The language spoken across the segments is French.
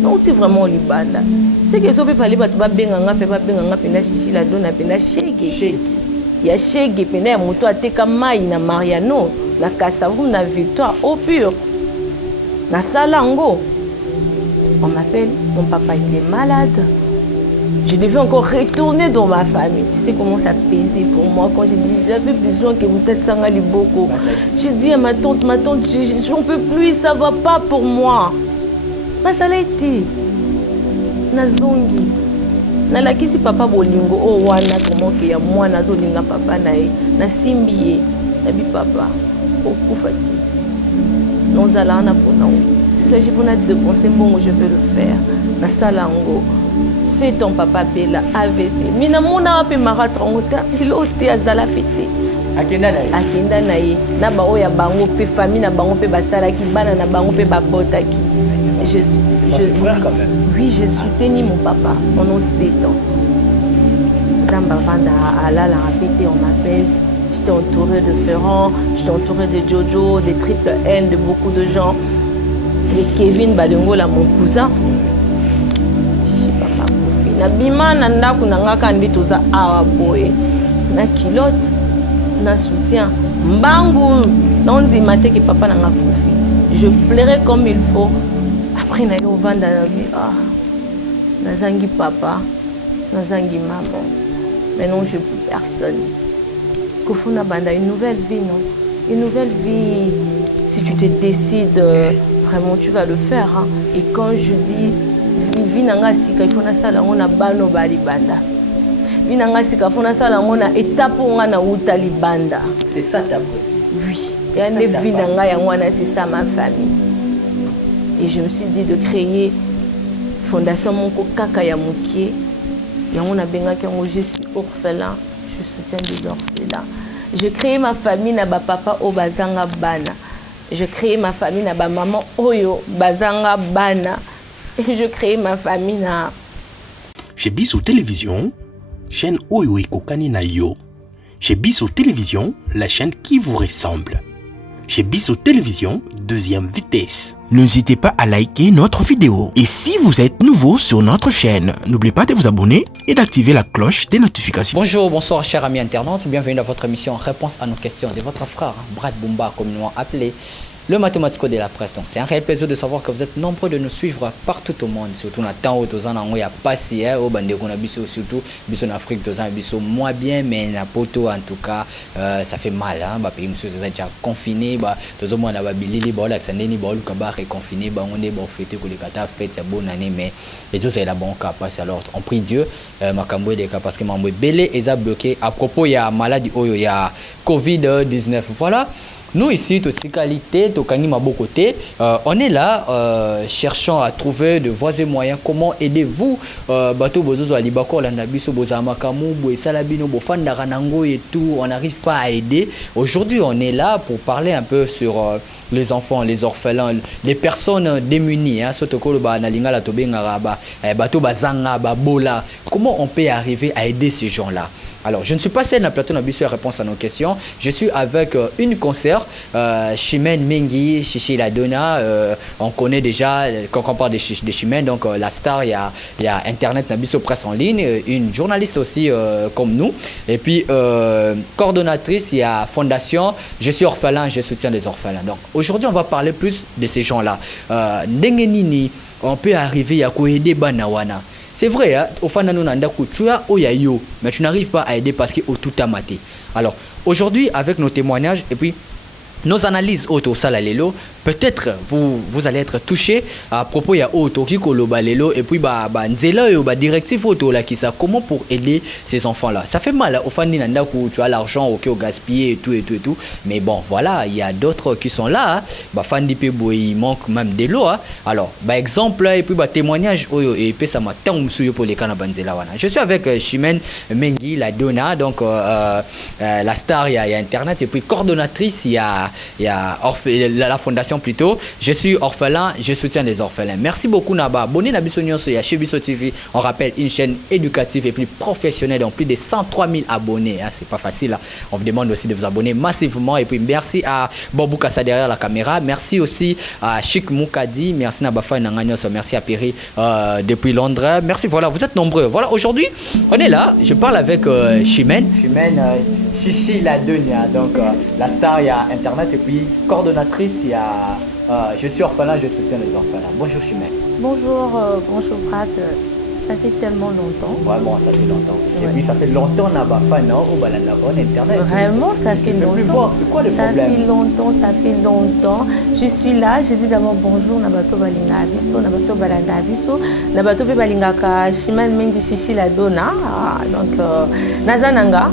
Non, c'est vraiment libanda. C'est que ça peut parler ba benganga pena chichi la dona pena shege. Ya shege pena moto ateka mai na Mariano na Kasavu na Victoire au pur. Na Salango. On m'appelle, mon papa il est malade. Je devais encore retourner dans ma famille. Tu sais comment ça pesait pour moi quand j'ai dit j'avais besoin que vous tête sangali beaucoup. J'ai dit à ma tante, j'en peux plus, ça va pas pour moi. Mais ça l'a été. Nazongi. Nalakisi papa bolingo o wana comment que ya moi nazolinga papa nae na simbiye nabi papa okufati. Nous allons na pona. Si s'agit pour de penser bon je vais le faire. Na salango. C'est ton papa Bella AVC. Mina mona pe maratrangota ilote azala pété. Akenda naye. Na ba oya bango pe famille na bango pe basala ki bana na bango pe babota ki. Oui, j'ai soutenu mon papa pendant 7 ans. Zamba Vanda Alala répété, on m'appelle. J'étais entourée de Ferrand, j'étais entourée de Jojo, des Triple N, de beaucoup de gens. Et Kevin Balengo, là, mon cousin. Na bima na ndako na ngaka ndi toza awa boye na kilote na soutien mbangu nonzi mate que papa na nga kufi je pleurais comme il faut après na yo vanda na vie nazangi papa nazangi maman maintenant je plus personne parce qu'il faut na banda une nouvelle vie non une nouvelle vie si tu te décides vraiment tu vas le faire hein. Et quand je dis vinanga sika il faut na sala ngona bano bali banda vinanga sika il faut na sala ngona étape ngana uta libanda c'est ça ta vie oui yande vinanga ya ngwana c'est ça ma famille et je me suis dit de créer fondation moko kaka ya mukie ya ngona benga ki ngo je suis orphelin je soutiens des orphelins je crée ma famille na ba papa o bazanga bana je crée ma famille na ba maman oyo bazanga bana. Et je crée ma famille na. Chez Bissou Télévision, chaîne Oyo et Kokani na yo. Chez Bissou Télévision, la chaîne qui vous ressemble. Chez Bissou Télévision, deuxième vitesse. N'hésitez pas à liker notre vidéo. Et si vous êtes nouveau sur notre chaîne, n'oubliez pas de vous abonner et d'activer la cloche des notifications. Bonjour, bonsoir chers amis internautes. Bienvenue dans votre émission Réponse à nos questions de votre frère Brad Bumba, comme nous l'avons appelé. Le mathématico de la presse. Donc c'est un réel plaisir de savoir que vous êtes nombreux de nous suivre partout au monde, surtout dans le temps où tous en il y a passé au bande qu'on a biso surtout biso en Afrique tous en biso moins bien mais na poto en tout cas ça fait mal hein bah pays monsieur c'est déjà confiné bah tous au monde a bilili bah là ça n'est ni bah le cabaret est confiné bah on est bon fêter que les kata fête bonne année mais les autres c'est la bonne cas passe alors on prie Dieu makambo des cas parce que mambo belé et ça bloqué à propos il y a maladie il y a Covid-19 voilà. Nous ici, toute qualité, on est là, cherchant à trouver de voies et moyens. Comment aidez-vous bateau bozozo alibako la nabiso bozamakamu boesalabino bofandaranango et tout. On n'arrive pas à aider. Aujourd'hui, on est là pour parler un peu sur les enfants, les orphelins, les personnes démunies. Hein, comment on peut arriver à aider ces gens-là? Alors, je ne suis pas seul dans plateau Nabiso à réponse à nos questions. Je suis avec une consoeur, Chimène Mengi, Chichi la Dona. On connaît déjà, quand on parle de Chimène, donc la star, il y a Internet Nabiso Presse en ligne, une journaliste aussi comme nous. Et puis, coordonnatrice, il y a Fondation, je suis orphelin, je soutiens les orphelins. Donc, aujourd'hui, on va parler plus de ces gens-là. Ndengenini, on peut arriver à aider Banawana. C'est vrai, hein, au fond, tu as Oyayo, mais tu n'arrives pas à aider parce que tout a maté. Alors, aujourd'hui, avec nos témoignages et puis nos analyses auto salalelo, peut-être vous allez être touché à propos il y a auto qui kolobalelo et puis nzela yo directive auto là qui ça comment pour aider ces enfants là. Ça fait mal au fond nanda où tu as l'argent au gaspiller et tout mais bon voilà, il y a d'autres qui sont là fandi pe boy il manque même de l'eau hein. Alors exemple et puis témoignage oyo et puis ça m'a tant msuyo pour les kana banzela wana. Je suis avec Chimène Mengi la Dona donc la star il y a internet et puis coordonnatrice il y a la fondation question plutôt. Je suis orphelin, je soutiens les orphelins. Merci beaucoup Naba. Abonnez à Bisso Nyonso et à chez Bisso TV. On rappelle une chaîne éducative et plus professionnelle, donc plus de 103 000 abonnés. Hein, c'est pas facile. Hein. On vous demande aussi de vous abonner massivement. Et puis merci à Bobo Kassa derrière la caméra. Merci aussi à Chic Moukadi. Merci Nabafa Nanganyos. Merci à Péry depuis Londres. Merci. Voilà, vous êtes nombreux. Voilà, aujourd'hui, on est là. Je parle avec Chimène. Chimène, Chichi la Dunia. Donc, la star, il y a Internet. Et puis, coordonnatrice, il y a je suis orphelin, je soutiens les orphelins. Bonjour Chimène. Bonjour, bonjour Prat. Ça fait tellement longtemps. Vraiment, ça fait longtemps. Ouais. Et puis ça fait longtemps Nabafa, non? Ou Internet. Vraiment, ça fait longtemps. C'est quoi le ça problème? Ça fait longtemps. Je suis là, je dis d'abord bonjour, Nabato Balinga Abiso, Nabato Balanda Abiso, Nabato Balinga Ka, Chimène Mengi Chichi la Dona. Donc, Nazananga,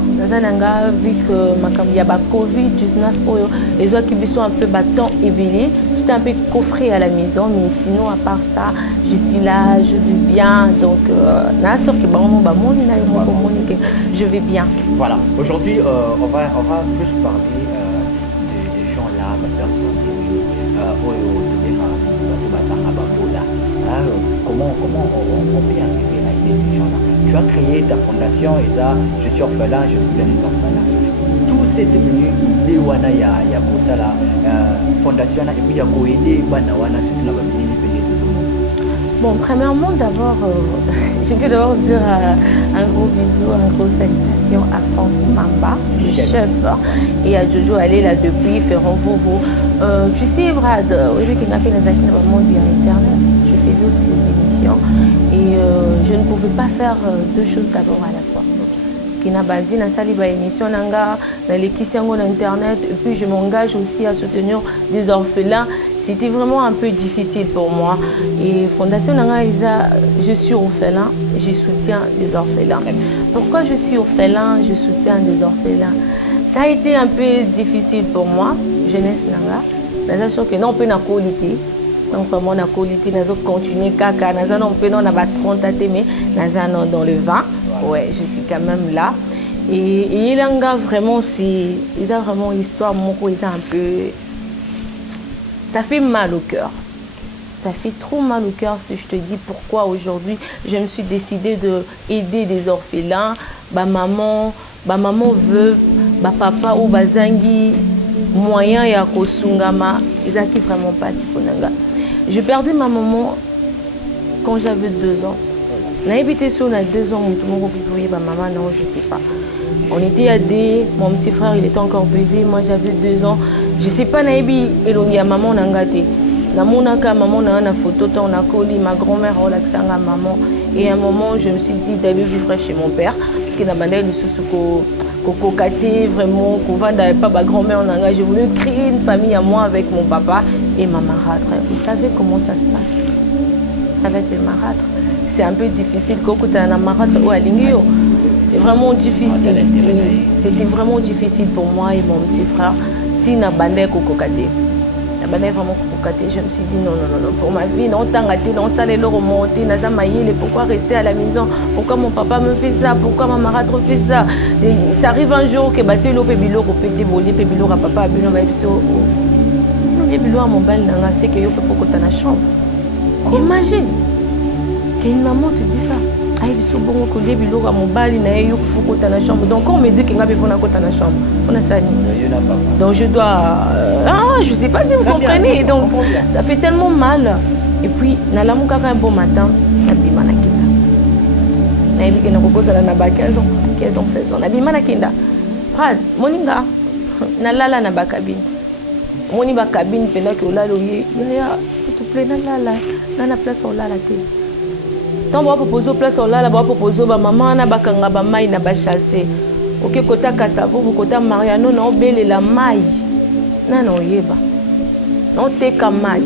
vu que il y a Covid-19, les autres qui sont un peu bâtons et bilés, j'étais un peu coffré à la maison, mais sinon, à part ça, je suis là, je vis bien. Donc, je vais bien. Voilà. Aujourd'hui, on va plus parler des gens là, des personnes comment on peut arriver à aider ces gens-là. Tu as créé ta fondation, je suis orphelin, je soutiens les orphelins. Tout c'est devenu Lewana ya Kosala, fondation, et puis il y a Koede, Banawana, surtout la famille. Bon, premièrement, d'abord, je vais d'abord dire un gros bisou, une grosse salutation à Franck Mamba, le chef, et à Jojo Allé là depuis Ferron Vovo. Tu sais, Brad, oui, qui n'a fait les acquis vraiment via Internet. Je faisais aussi des émissions et je ne pouvais pas faire deux choses d'abord à la fois. Kina bandi na sali ba émission nanga na lekisi yango na internet et puis je m'engage aussi à soutenir des orphelins. C'était vraiment un peu difficile pour moi et fondation nanga isa je suis orphelin, je soutiens les orphelins. Pourquoi je suis orphelin, je soutiens des orphelins? Ça a été un peu difficile pour moi, jeunesse nanga. Naza sûr que non peut na qualité. Donc vraiment na qualité nazo continuer kaka naza non peut non na ba 30 mais naza non dans le 20. Ouais, je suis quand même là. Et il a vraiment, ils ont vraiment une histoire, ils ont un peu... Ça fait mal au cœur. Ça fait trop mal au cœur si je te dis pourquoi aujourd'hui je me suis décidée d'aider des orphelins, maman veuve, papa ou bazangi, moyen ya kosungama, ils ont qui vraiment pas si ponanga. Je perdais ma maman quand j'avais 2 ans. On a habité sur 2 ans, maman, non, je ne sais pas. On était à deux, mon petit frère, il était encore bébé, moi j'avais 2 ans. Je ne sais pas, naïbi, elongi à maman, on a gâté. Maman, on a une photo, on a collé, ma grand-mère, on a ma maman. Et à un moment, je me suis dit d'aller vivre chez mon père, parce qu'il a demandé le sous cocaté, vraiment, qu'on va pas ma grand-mère, on a. J'ai voulu créer une famille à moi avec mon papa et ma marâtre. Vous savez comment ça se passe avec les marâtres? C'est un peu difficile quand tu as un marâtre ou à l'ingio. C'est vraiment difficile. C'était vraiment difficile pour moi et mon petit frère. Tina bandé kokokate. La bandé vraiment kokokate. Je me suis dit non, pour ma vie, non, tant gâté, non, ça les remonter, n'a maillé, pourquoi rester à la maison? Pourquoi mon papa me fait ça? Pourquoi ma marâtre fait ça? Et ça arrive un jour que bâti l'eau pébilo, pété bolé, pébilo à papa, bino va episo. Non, pébilo à mon bel nanga, c'est que yo faut que tu as la chambre. Imagine. Une maman te dit ça. Donc quand on me dit qu'il y a une chambre, donc je dois... je ne sais pas si vous comprenez. Donc ça fait tellement mal. Et puis, un bon matin, je repose à 15 ans, 16 ans. Prad, moninga, nalala na bakabine. Moni bakabine pendant que là, s'il te plaît, nalala, nana place on l'a la télé. Tant que vous proposez place là, vous proposez maman na bakanga ba mai na ba chasser. OK kota kasavo vous kota Mariano na obele la mai. Na no yeba. Non te ka mai.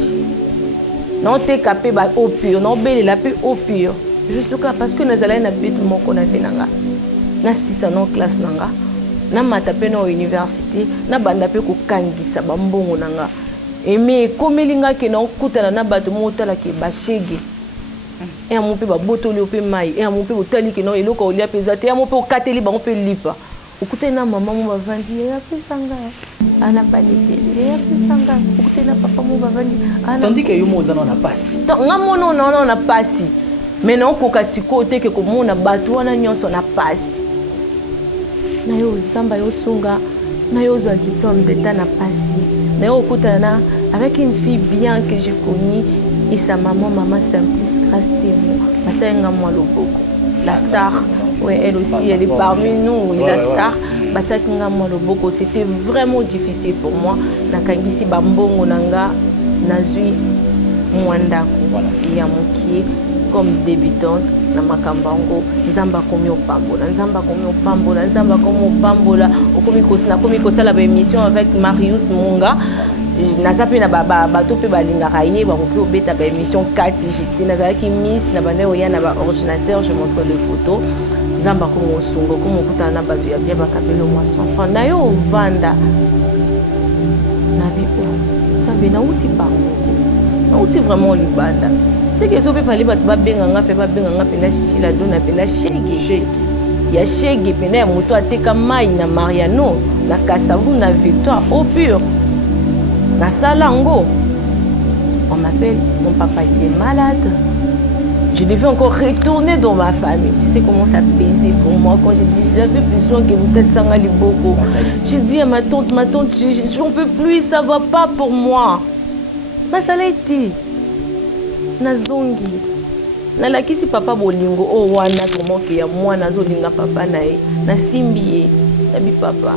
Non te ka pe ba au pur, non obele la pe au pur. Juste parce que nazala na bit moko na venanga. Na sisa non classe nanga. Na matape na université, na banda pe ko kangisa ba mbongo nanga. Et mais comme linga ke na okutana na bato motala ke ba shege. Et à mon peu botoli au peu maï et à mon peu botali que non et l'eau il y a pesate et à mon peu au cateli ba on peut lipa. Écoutez na maman m'a vendu il a fait sanga. ana balepele ya pesanga ukutena papa mo bavandi tandis que yo mozana na passe nga mona ona na pasi mais naokoka sikoyo te ke komona bato wana nyonso na pasi na yo zamba yosunga na yo ozwa diplôme d'état na pasi na yo okutana avec une fille bien que j'ai connue et sa maman Simplice Grâce Témo batianga mwa loboko la star ouais elle aussi elle est parmi nous la star batianga mwa loboko c'était vraiment difficile pour moi nakangisi bambongo nanga nazwi mwandako ya mokie comme débutante na makambango nzamba komi opambola okomi kosala ba émission avec Marius Munga naza pe na bato pe balingaka ye bakoki obeta ba émission 4 j'étais nazalaki miss na bana oya na ba ordinateur je montre des photos nzamba komi osungo komi okutana na bato ya bien bakapelo mwa 100 francs na yo ovanda na bipo nzambe nauti bango nauti vraiment libanda c'est que so pe fali bato babenganga mpenza chichi la dona mpenza shege ya shege mpenza ya moto ateka mai na Mariano na Kasavu na Victoire au pur na Salango. On m'appelle, mon papa il est malade. Je devais encore retourner dans ma famille. Tu sais comment ça pesait pour moi quand j'ai dit j'avais besoin que vous êtes Sanga Liboko. J'ai dit à ma tante, j'en peux plus, ça va pas pour moi. Mais ça l'a été. Nazongi. Nalakisi papa bolingo o wana comment que ya moi nazolinga papa nae. Na simbiye. Nabi papa.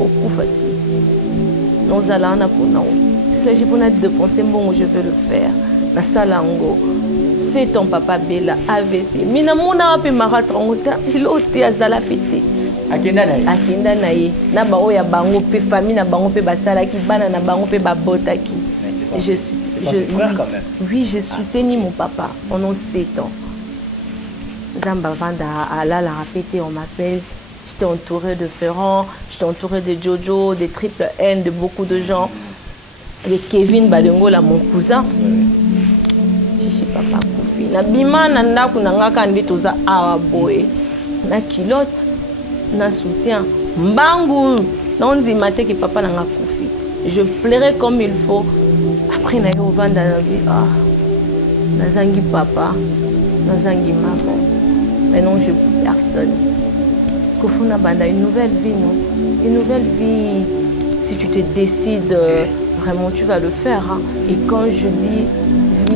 Okufati. Nous allons pour nous. Si c'est pour nous dépenser, bon, je vais le faire. Na Salango. C'est ton papa Bella AVC. Mina mona pe maratrangota, l'autre azala pété. Akenda naye. Na ba oya bango pe famille na bango pe basala ki bana na bango pe babotaki. C'est son frère quand même. Oui, j'ai soutenu mon papa pendant 7 ans. Zamba Vanda à la répété, on m'appelle. J'étais entourée de Ferrand, j'étais entourée de Jojo, de Triple N, de beaucoup de gens. De Kevin Balengo, là, mon cousin. Chichi papa Koufi. Na bima na ndaku na ngaka ndi toza awa boy. Na kilote, na soutien. Mbangu, na onzima te ki papa na nga Koufi. Je plairais comme il faut. Après na yo vanda na vie, nazangi papa, nazangi maman. Maintenant je peux personne. Parce qu'au fond, on a une nouvelle vie, non? Une nouvelle vie, si tu te décides, vraiment, tu vas le faire. Hein? Et quand je dis,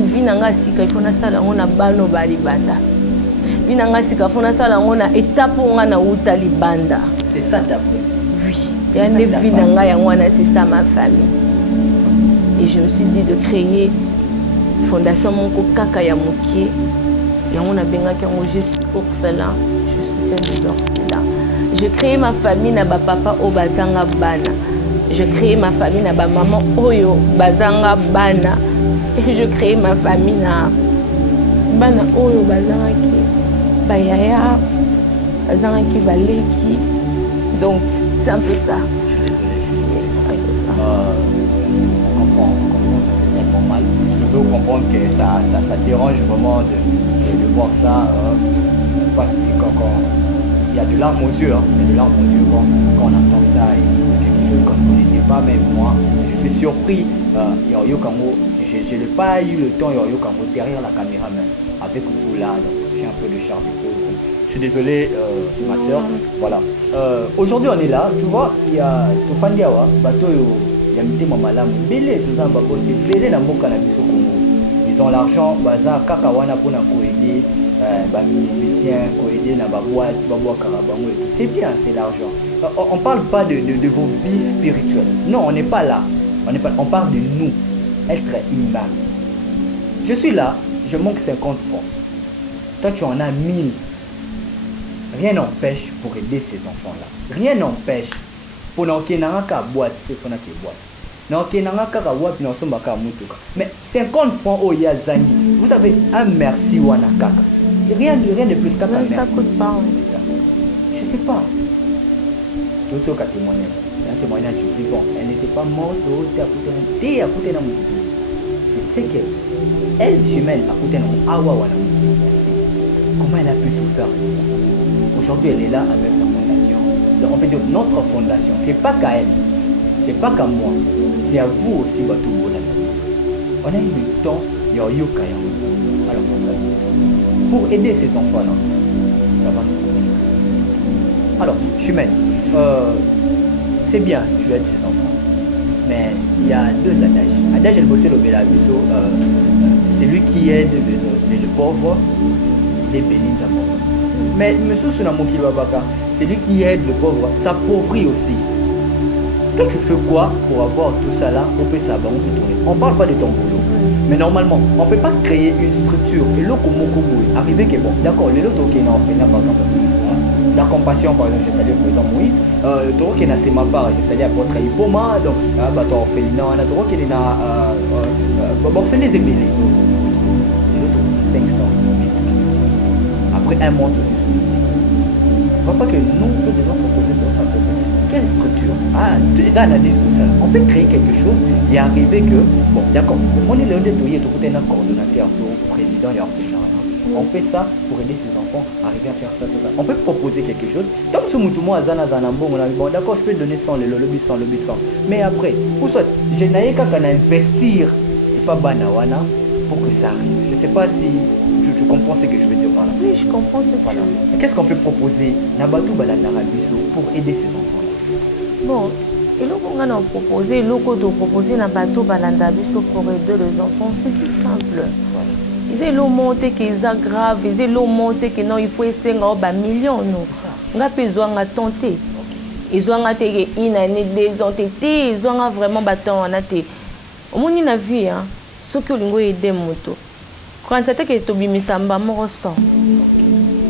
vie nanga sika, il faut na sala, on a bano bali banda. Vie nanga sika, il faut na sala, on a étape on a utali banda. C'est ça ta vie? Oui. Il y a une vie nanga yangwana, c'est ça ma famille. Et je me suis dit de créer Fondation Monko Kaka Yamukie. Et on a benga qui ont juste orphelin, je soutiens les orphelins. Je crée ma famille na ba papa o bazanga bana. Je crée ma famille na ba maman oyo bazanga bana. Et je crée ma famille na bana oyo bazanga ki ba yaya bazanga ki baleki. Donc c'est un peu ça. Je suis désolé. C'est un peu ça. On comprend ça fait tellement mal. Je veux comprendre que ça dérange vraiment de voir ça. Parce que quand il y a de larmes aux yeux, il y a de larmes aux yeux quand on entend ça, et c'est quelque chose qu'on ne connaissait pas, même moi. Je suis surpris. Yoyo Kango, je n'ai pas eu le temps, Yoyo Kango, derrière la caméra même, avec vous là, donc j'ai un peu de charme. Je suis désolé, ma soeur. Voilà. Aujourd'hui, on est là, tu vois, il y a Tofandiawa, Batoyo, il y a Mité Mamalam, Bélé, tout ça, c'est Bélé, Nambo Canabiso Congo. Ils ont l'argent, Baza, Kakawana pour aider. Musiciens, aider dans la boîte, c'est bien, c'est l'argent. On ne parle pas de vos vies spirituelles. Non, on n'est pas là. On parle de nous, être humain. Je suis là, je manque 50 francs. Toi, tu en as 1000. Rien n'empêche pour aider ces enfants-là. Rien n'empêche pour nous qui n'ont qu'à boîte, c'est qu'on a qui boîte. Mais 50 francs au Yazani, vous avez un merci Wanakaka. Rien de plus qu'à merci. Ça coûte pas. Je sais pas. Tout ce qu'a témoigné, un témoignage vivant. Elle n'était pas morte, elle a coûté dans mon couteau. C'est ce que elle, Chimène, a coûté dans mon awa. Comment elle a pu souffrir de ça? Aujourd'hui, elle est là avec sa fondation. Donc on peut dire notre fondation. C'est pas qu'à elle. c'est pas qu'à moi, c'est à vous aussi, on a eu le temps, yoka. Alors, pour aider ces enfants-là, ça va nous convaincre. Alors, Chimène, c'est bien, tu aides ces enfants. Mais il y a deux adages. Adage el bossé le belabiso, c'est lui qui aide les pauvres, les bénis d'abord. Mais monsieur Sunamoki Babaka, c'est lui qui aide le pauvre, s'appauvrit aussi. Toi, tu fais quoi pour avoir tout ça là au PSA? On ne parle pas de ton boulot. Mais normalement, on ne peut pas créer une structure. Et là, comme arriver que bon, d'accord, les autres qui n'ont fait par exemple. La compassion, par exemple, je salue le président Moïse. Toro qui n'a c'est ma part, je salue apôtre Iboma. Donc, on fait non, on a Toro qui est là. On fait les ébélés. Les autres, 500. Après un mois, tout sur le ticket. Il ne faut pas que nous, que des autres proposer pour ça. Quelle structure? Les analystes, tout ça. On peut créer quelque chose et arriver que, bon, d'accord, on est le coordonnateur, le président et le on fait ça pour aider ces enfants à arriver à faire ça. On peut proposer quelque chose. Comme ce mouton à Zana Zanambo, on a dit, bon, d'accord, je peux donner 100, le lobby 100. Mais après, ou soit, je n'ai qu'à investir et pas banawana pour que ça arrive. Je ne sais pas si tu comprends ce que je veux dire par là. Oui, je comprends ce que voilà. Qu'est-ce qu'on peut proposer Nabatou Balanarabiso pour aider ces enfants-là? Bon, et là, on a proposé, Nabatou Balanarabiso pour aider les enfants, c'est si simple. Voilà. Ils ont monté qui est grave, ils ont monté que non, il faut essayer de millions. On a besoin de tenter. Ils ont été une année, 2 ans, ils ont vraiment battu en année. Au moins, il y a vie, ce que l'on a aidé moto. Quand c'était que tu bimisamba mon sang,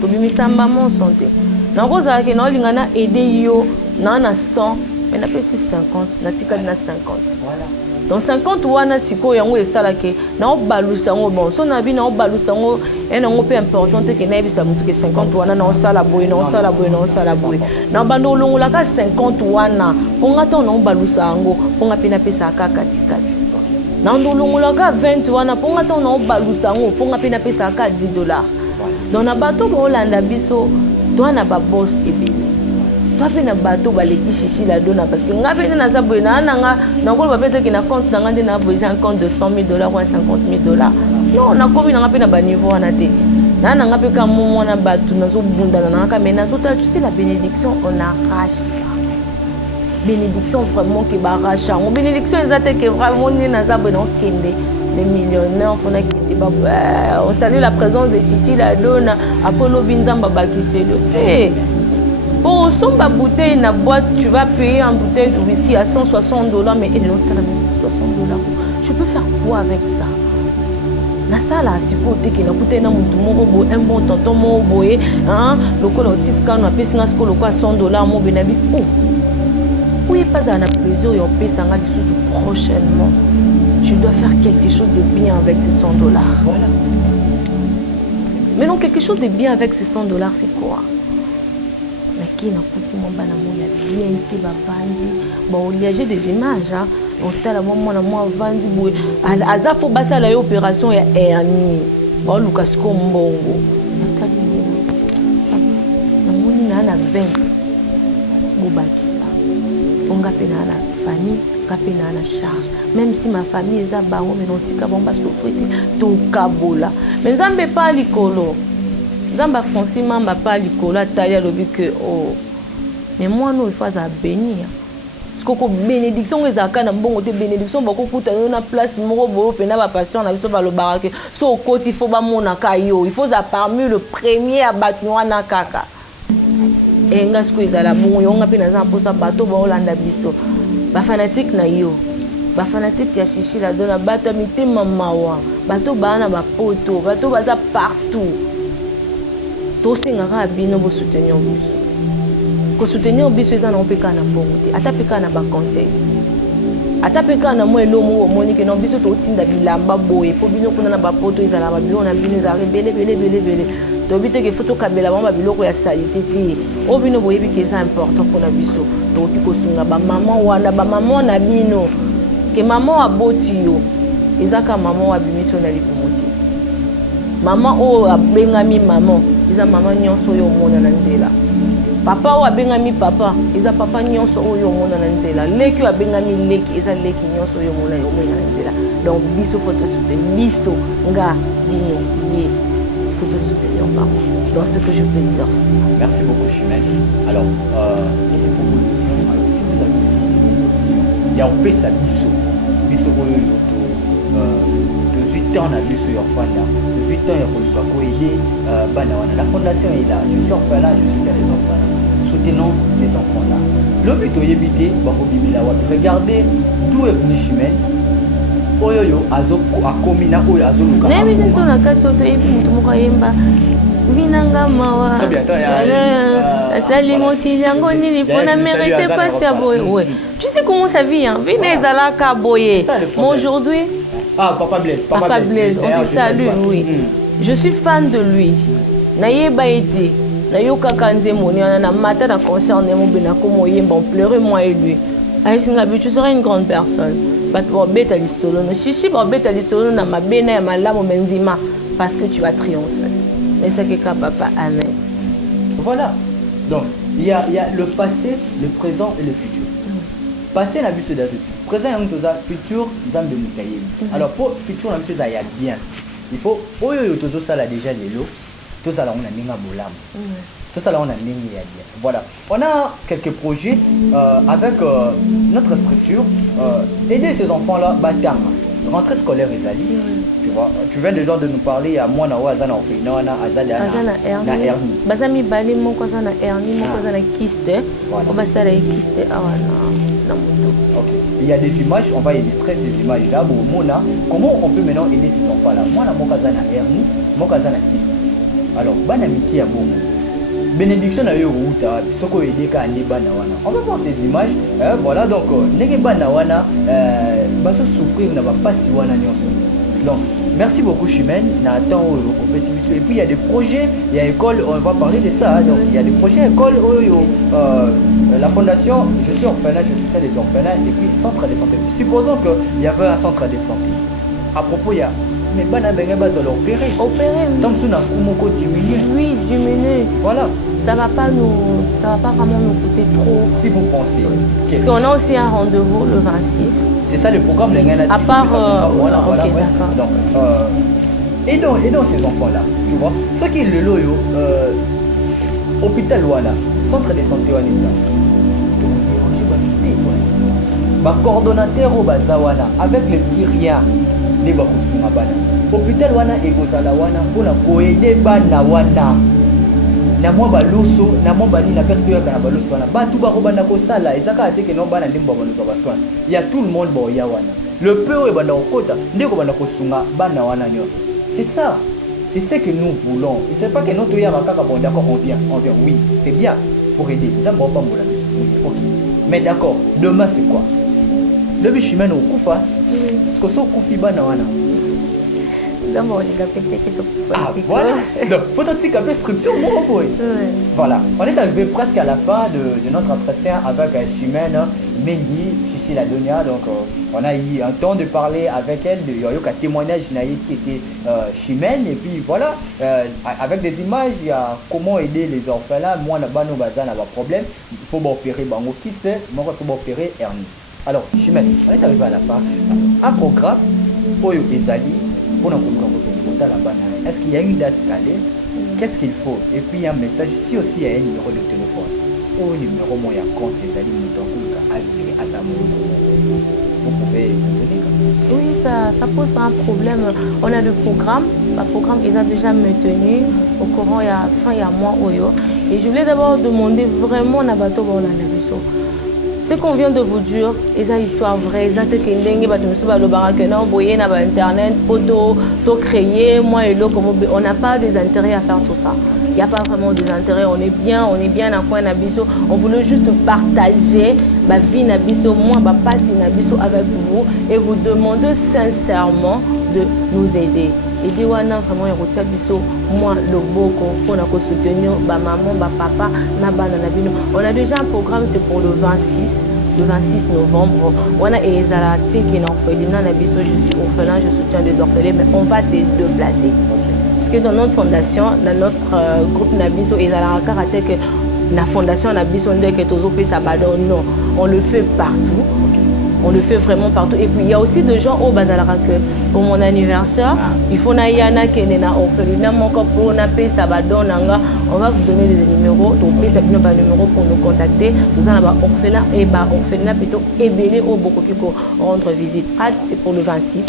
tu bimisamba mon santé. Na koza que non, il y a aidé yo, na 100, mais na payé 50, na tika na 50. Voilà. Donc 50 wana siko yango esala ke na obalusa ngo bon so na bi na obalusa ngo ena ngo pe important ke na ebisa mutu ke 50 wana na osala boy na bando longola ka 50 wana onga to na obalusa ngo onga pe na pesa ka katikati na ndolongola ka 20 wana onga to na obalusa ngo onga pe na pesa ka $10. Donc na bato ba olanda biso to na ba boss ebele tu na bateau baleki chichi la dona parce que nga pete na sabo na nanga na ko ba pete ki na compte na ngande na besoin un compte de $100,000 ou $50,000. Non na komi na pe na ba niveau na te na nanga pe ka momo na batu na zo bunda na nanga mais na zo tu sais la bénédiction on arrache ça. Bénédiction vraiment qui barrache on bénédiction ezate que vraiment ni na sabo na kende les millionnaires font na kende ba on salue la présence de chichi la dona Apollo Binzamba bakiselo pour son bouteille na boîte, tu vas payer un bouteille de whisky à $160, mais l'autre $160. Je peux faire quoi avec ça? Na sala sipote qui na bouteille na mutu moko un bon tonton moko boye, hein, le col autisme quand on a payé ce colo quoi $100 mo benabi. Oh. Oui, pas un plaisir et on paye ça prochainement. Tu dois faire quelque chose de bien avec ces $100. Voilà. Mais non, quelque chose de bien avec ces $100, c'est quoi? Qui n'a pas dit mon banamo ya bien été bapandi bon j'ai des images on t'a la moi vandi boy aza faut basa la opération ya ani bon Lucas Kombongo na moni na 20 bobakisa onga pe na famille kapé na charge même si ma famille eza bango mais notika bomba souffrite to kabola mais nzambe pas likolo Zamba franchement m'a pas licola taille lobi que oh mais moi non il faut ça bénir parce que bénédiction ezaka na mbongo te bénédiction bako kuta na place moko bo pe na ba pasteur na biso ba lo barake so koti il faut ba mona kayo il faut ça parmi le premier à batnoa na kaka et ngasko ezala bongo yonga pe na za mposa bato ba olanda biso ba fanatique na yo ba fanatique ya chichi la dona bata mitema mawa bato bana ba poto bato baza partout. Tout ce qui est bien, vous soutenir biso. Ko soutenir biso eza na opeka na mbongo te. Ata peka na ba conseil. Ata peka na mo elomo moni ke na biso to tinda bilamba boye. Po bino kuna na ba poto ezala ba bilo na bino za rebele bele. To bite ke photo kabela ba biloko ya salite te. O bino boye bi ke ça important pour na biso. To pi ko sunga ba maman wana ba maman na bino. Parce que maman aboti yo. Ezaka maman abimiso na lipomoto. Maman o abengami maman. Isa maman nyonso yo mona na nzela papa ou abengami papa eza papa nyonso oyo mona na nzela leki abengami leki eza leki nyonso oyo mona na nzela donc biso faut te soutenir biso nga bino ye faut te soutenir dans ce que je peux dire. Merci beaucoup Chimène. Alors les propositions, alors si vous avez aussi des propositions il y a opesa biso oyo de 8 ans na biso ya fanda de 8 ans ya koluka ko aider bana wana la fondation est là je suis orphelin je soutiens les orphelins soutenons ces enfants là le but oyebite bakobimela wapi regardez d'où est venu Chimène oyo akomi na oyo azoluka na biso na kati oto epi mutu moko yemba vinanga mawa asali mokili yango nini mpona mérité pasi ya boye ouais tu sais comment ça vit hein vina ezalaka boye mais aujourd'hui Papa Blaise on te salue oui je suis fan de lui nayeba ete nayokaka nzembo na mata na concert ne mobena komo yemba on pleurait moi et lui ayisinga tu seras une grande personne bato babeta lisolo no shishi babeta lisolo na mabena ya malamu menzima parce que tu vas triompher. Et c'est que papa, amen. Voilà. Donc, il y a le passé, le présent et le futur. Passé, n'a vu ce date. Présent, il y a futur, Zambe Moukaye. Alors, pour futur, on a vu ça, il y a bien. Il faut, oh, tout ça, là, déjà, les lots. Tout ça, là, on a mis un bolam. Tout ça, là, on a mis un bien. Voilà. On a quelques projets avec notre structure. Aider ces enfants-là, bâtard. Rentrée scolaire Ezali, tu vois, tu viens déjà de nous parler à moi na Azana Ofina Azali na hernie. Bazami bali moko azana hernie moko azana kyste. On va ça la kyste na moto. OK. Il y a des images, on va illustrer ces images là pour mona comment on peut maintenant aider ces enfants là. Moi na moko azana hernie, moko azana kyste. Alors bana miki ya bongo. Bénédiction à Yoruta, Soko et Deka and Banawana. On va voir ces images. Voilà, donc, Nege Banawana, Basso souffrir n'a pas si wana nyonso. Donc, merci beaucoup Chimène. Nathan au PCBC. Et puis il y a des projets, il y a école, on va parler de ça. Donc, il y a des projets école, la fondation, je suis orphelin, je soutiens les orphelins, et puis centre de santé. Supposons qu'il y avait un centre de santé. À propos, il y a. Mais bana benga baza opérer. Donc sous na kumoko diminuer. Oui, diminuer. Voilà. Ça va pas vraiment nous coûter trop. Si vous pensez. Parce qu'on a aussi un rendez-vous le 26. C'est ça le programme les à part voilà, OK, ouais. d'accord. Donc aidons ces enfants là, tu vois. Ce qui est le loyo hôpital wala, centre de santé wala. Ba coordonnateur au bazawana avec le petit rien. Les bakusuma bana hôpital wana ekozala wana pona koede bana wana na mwa baloso na mwa bani na place to yaka na baloso wana batu ba robanda ko sala ezaka ateke no bana ndimbo baloso baswana il y a tout le monde ba ya wana le peu e bana okota ndeko bana ko sunga bana wana nyoso c'est ça c'est ce que nous voulons et c'est pas que notre ya bakaka bon d'accord on vient oui c'est bien pour aider nzambo pas mola OK mais d'accord demain c'est quoi le bichimène au kufa parce que so kufi bana wana voilà donc faut aussi capter structure mon boy voilà on est arrivé presque à la fin de notre entretien avec Chimène Mengi Chichi la Donia donc on a eu un temps de parler avec elle de yoyoka témoignage qui était Chimène et puis voilà avec des images il y a comment aider les orphelins moi na bano bazana ba problème il faut opérer bango kyste moi il faut opérer hernie. Alors, Chimène, on est arrivé à la fin. Un programme, Oyo Ezali, pour nous est-ce qu'il y a une date calée? Qu'est-ce qu'il faut? Et puis il y a un message, si aussi il y a un numéro de téléphone. Au numéro, il y a un compte Ezali, vous pouvez venir. Oui, ça pose pas un problème. On a le programme. Le programme, ils ont déjà maintenu au courant, il y a fin, il y a mois Oyo. Et je voulais d'abord demander vraiment à Bato Bolanabiso. Ce qu'on vient de vous dire, c'est une histoire vraie. C'est que internet, pour créer, moi et l'autre, on n'a pas des intérêts à faire tout ça. Il n'y a pas vraiment des intérêts. On est bien à quoi Nabiso. On voulait juste partager ma vie Nabiso, moi, ma passe Nabiso avec vous et vous demander sincèrement de nous aider. Et puis, on a vraiment moi, le boko, pour nous soutenir, ma maman, ma papa, on a déjà un programme, c'est pour le 26 novembre. On a Ezalate qui est orphelinat, je suis orphelin, je soutiens les orphelins, mais on va se déplacer. Parce que dans notre fondation, dans notre groupe Nabiso, Ezala Karate, la fondation na biso ndeke tozopesa badon. Non, on le fait partout. On le fait vraiment partout. Et puis il y a aussi des gens au Bazalara que pour mon anniversaire, il faut na yana kenena orphelinat mon corps pour na payer ça badon nanga. On va vous donner des numéros, donc payer ça numéro pour nous contacter. Nous allons avoir orphelin et orphelinat plutôt ébélé au beaucoup qui rendre visite. C'est pour le 26.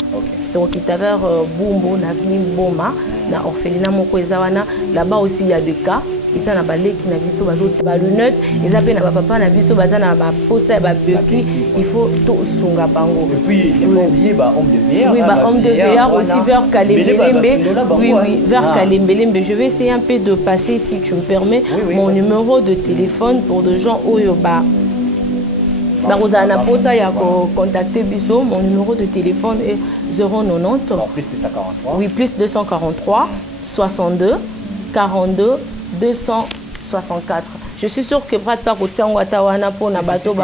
Donc il t'avait Bumbo, Navni Boma, na orphelinat moko ezawana. Là-bas aussi il y a des cas. Ils ont des qui n'habitent pas les lunettes, ils appellent na papa na biso bazana ba posa ba bépi, il faut tout sunga bango. Et puis il faut oublier homme de veillard. Oui, homme de veillard aussi vers Kalembelembe. Oui, vers Kalembelembe. Je vais essayer un peu de passer, si tu me permets, mon numéro de téléphone pour des gens où bah vous avez contacté Bisso, mon numéro de téléphone est 090. Plus 243. Oui, plus 243 62 42 264. Je suis sûr que Brad par côté en Watawana pour na bateau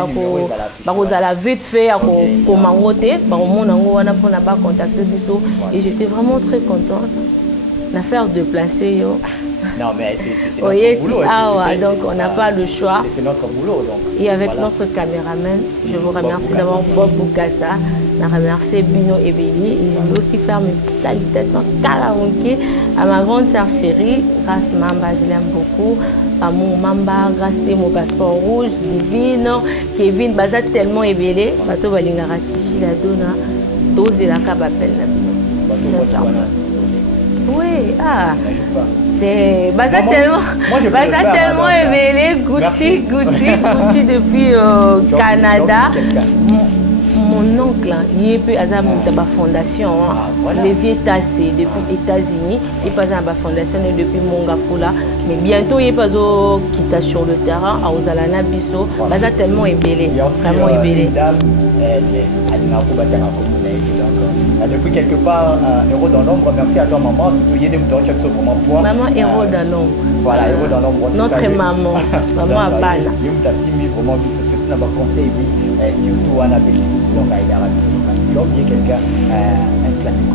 la vite fait à mangoter, mon wana pour na contacter Bisso et j'étais vraiment très contente d'affaire de placer yo. Non mais c'est notre boulot. Donc on n'a pas le choix. C'est notre boulot donc. Et avec notre caméraman, je vous remercie d'avoir Bob Boukassa, je remercie Bino Ebeli et je veux aussi faire mes petites salutations karaoké à ma grande sœur chérie, Grâce Mamba, je l'aime beaucoup, à mon Mamba, Grâce mon passeport rouge, Divine, Kevin, Baza tellement ébélé, Bato Balingara Chichi la Dona, Dose la Kabapel la Bino. Oui, c'est tellement éveillé, Gucci depuis Canada. Mon oncle, il est à la fondation, Lévier Tassé depuis États-Unis, il passe à la fondation depuis Mongafula, mais bientôt il passe au quitte sur le terrain à Ozalana Bisso, Baza tellement éveillé, vraiment éveillé. Depuis quelque part, un héros dans l'ombre, merci à toi maman, surtout Yédé Mouton, vraiment pour. Maman héros dans l'ombre. Voilà, héros dans l'ombre. Notre maman, maman à Bala. Il m'a simbi vraiment surtout dans ma conseil, surtout en appétit, donc il y a oublié quelqu'un, un classique.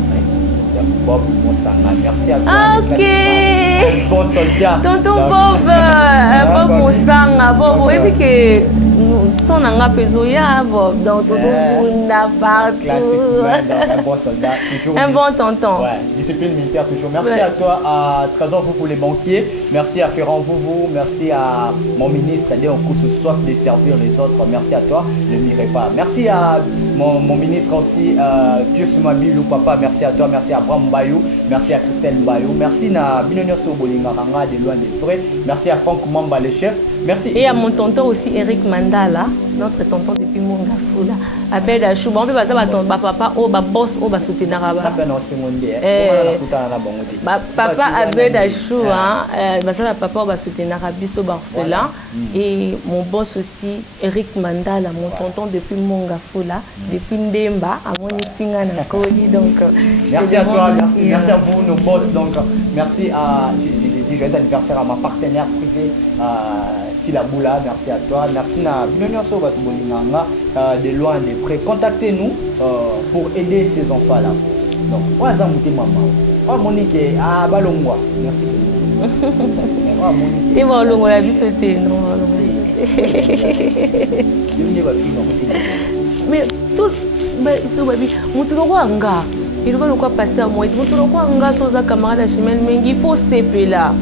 Bob Moussanga, merci à toi. Ok. Un bon soldat. Tonton Bob, Bob Moussanga, Bob, et puis que son anga pesoya, Bob, donc tout le monde partout. Un bon soldat, toujours. Un bon tonton. Ouais, discipline militaire toujours. Merci à toi, à Trésor Foufou les banquiers. Merci à Ferrand Foufou. Merci à mon ministre, Léon Koussou, soif de servir les autres. Merci à toi, ne mirez pas. Merci à mon ministre aussi, Pius Mabilou, papa. Merci à toi, merci à Abraham Bayou, merci à Christelle Bayou, merci à Binonio Sobolinga Ranga de loin de près, merci à Franck Mamba le chef, merci. Et à mon tonton aussi, Eric Mandala, notre tonton depuis Mongafula. Abel Achou, on peut passer à ton papa, au boss, au soutenir. Papa Abel Achou, papa au soutenir Bisso Barfela. Et mon boss aussi, Eric Mandala, mon tonton depuis Mongafula, depuis Ndemba, à mon itinga na Koli. Donc, merci à toi, merci à vous, nos boss. Donc, merci à, j'ai dit joyeux anniversaire à ma partenaire privée, Sila Boula, merci à toi. Merci à Binonyoso Batoubolinganga, de loin, de près. Contactez-nous pour aider ces enfants-là. Donc, moi, j'ai un maman. Oh, Monique, à Balongwa. Merci. Et moi, on l'a vu sauter, non? Mais tout, il va le quoi pasteur Moïse, camarade Chimel Mengi, il faut s'épeler là.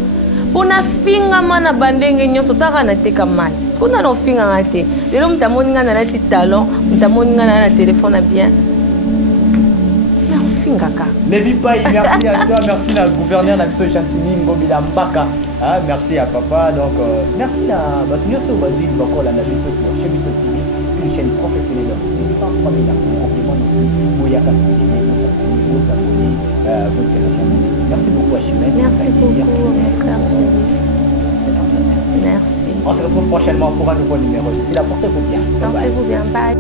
Pour na finga mana bandenge nyonso taka na teka mai. Ce qu'on a no finga ngate. Lelo mtamoninga na lati talon, mtamoninga na téléphone bien. Na finga ka. Lévi Paye, merci à toi, merci à gouverneur na biso Chantini Ngobila Mbaka. Ah, merci à papa. Donc merci à Batunyoso Basile Bakola na biso sur chez Biso TV, une chaîne professionnelle de 103 000 compliments aussi. Boyaka merci beaucoup Achimène. Merci beaucoup mon frère. Merci. On se retrouve prochainement pour un nouveau numéro. D'ici là, portez-vous bien. Portez-vous bien. Bye.